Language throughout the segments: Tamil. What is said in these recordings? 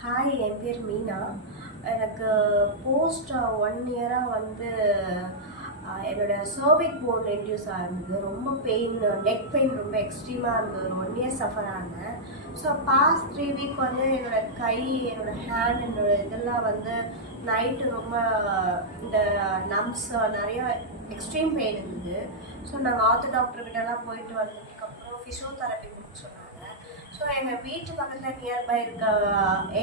ஹாய், என் பேர் மீனா. எனக்கு போஸ்ட் 1 இயராக என்னோட சர்விக் போன் ரெடியூஸ் ஆயிருந்தது. ரொம்ப பெயின், நெக் பெயின் ரொம்ப எக்ஸ்ட்ரீமாக இருந்தது. ஒரு 1 இயர் சஃபர் ஆனேன். ஸோ பாஸ்ட் 3 வீக் என்னோட கை, என்னோட ஹேண்ட், என்னோட இதெல்லாம் நைட்டு ரொம்ப இந்த நம்ஸ் நிறையா எக்ஸ்ட்ரீம் பெயின் இருந்தது. ஸோ நாங்கள் ஆர்த்தோ டாக்டர்கிட்டலாம் போயிட்டு வந்ததுக்கப்புறம் ஃபிசியோதெரப்பி கொடுக்க சொன்னாங்க. ஸோ எங்கள் வீட்டு பக்கத்தில் நியர்பை இருக்க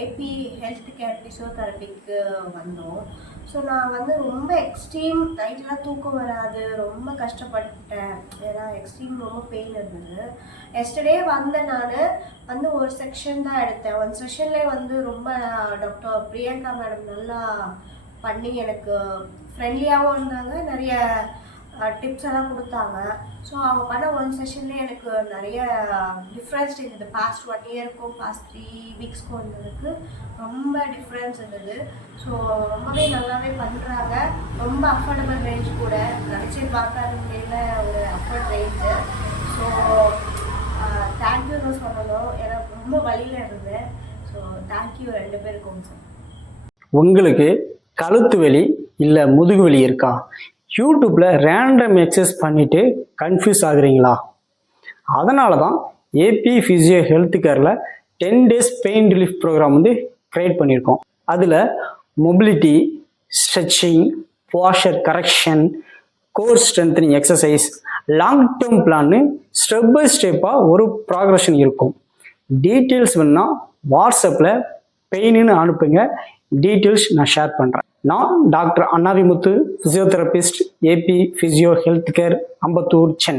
ஏபி ஹெல்த் கேர் ஃபிசியோதெரப்பிக்கு வந்தோம். ஸோ நான் ரொம்ப எக்ஸ்ட்ரீம் நைட்டெலாம் தூக்கம் வராது, ரொம்ப கஷ்டப்பட்டேன். ஏன்னா எக்ஸ்ட்ரீம் ரொம்ப பெயின் இருந்தது. எஸ்டர்டே நான் ஒரு செக்ஷன் தான் எடுத்தேன். 1 செஷன்லேயே ரொம்ப டாக்டர் பிரியங்கா மேடம் நல்லா பண்ணி எனக்கு ஃப்ரெண்ட்லியாகவும் இருந்தாங்க, நிறைய டிப்ஸ் எல்லாம் கொடுத்தாங்க. ஸோ அவங்க பண்ண 1 செஷன்லேயே எனக்கு நிறைய டிஃப்ரென்ஸ் இருந்தது. பாஸ்ட் 1 இயருக்கும் பாஸ்ட் 3 வீக்ஸ்க்கும் இருந்ததுக்கு ரொம்ப டிஃப்ரென்ஸ் இருந்தது. ஸோ ரொம்பவே நல்லாவே பண்ணுறாங்க. ரொம்ப அஃபோர்டபுள் ரேஞ்ச் கூட, நினச்சி பார்க்காத முறையில் ஒரு அஃபோர்ட் ரேஞ்சு. ஸோ தேங்க்யூன்னு சொல்லணும். ஏன்னா ரொம்ப வழியில் இருந்தேன். ஸோ தேங்க்யூ 2 பேருக்கும் சார். உங்களுக்கு கழுத்து வலி இல்லை முதுகு வலி இருக்கா? யூடியூப்பில் ரேண்டம் எக்ஸசைஸ் பண்ணிவிட்டு கன்ஃபியூஸ் ஆகுறீங்களா? அதனால தான் ஏபி ஃபிசியோ ஹெல்த் கேரில் 10 days pain relief program create பண்ணியிருக்கோம். அதில் mobility, stretching, posture correction, core strengthening exercise, long term பிளான்னு ஸ்டெப் பை ஸ்டெப்பாக ஒரு ப்ராக்ரஷன் இருக்கும். டீட்டெயில்ஸ் வேணுன்னா வாட்ஸ்அப்பில் பெயின்னு அனுப்புங்க. டீட்டெயில்ஸ் நான் ஷேர் பண்ணுறேன். நான் doctor Annavimuthu, physiotherapist, AB physio health care, Ambattur, Chennai.